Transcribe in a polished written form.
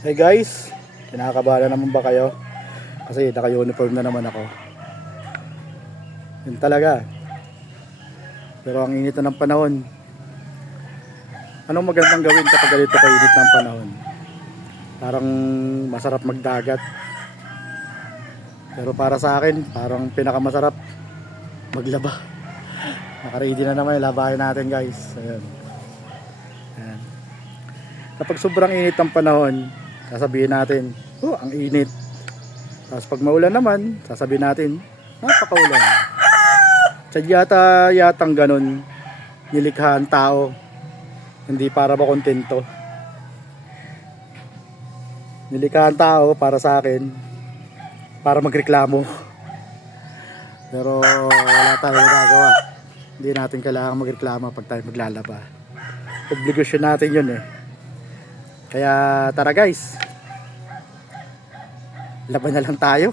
Hey guys, kinakabahala naman ba kayo? Kasi naka-uniform na naman ako. Yun talaga. Pero ang init na ng panahon. Anong magandang gawin kapag ganito kainit ng panahon? Parang masarap magdagat. Pero para sa akin, parang pinakamasarap maglaba. Naka-ready na naman yung labahin natin guys. Ayan. Ayan. Kapag sobrang init ng panahon, sasabihin natin, oh, ang init. Tapos pag maulan naman, sasabihin natin, napakaulan. Yatang ganun, nilikha ang tao, hindi para makontento. Nilikha ang tao para sa akin, para magreklamo. Pero wala tayong magagawa. Hindi natin kailangan magreklamo pag tayo maglalaba. Obligasyon natin yun eh. Kaya tara guys, laban na lang tayo.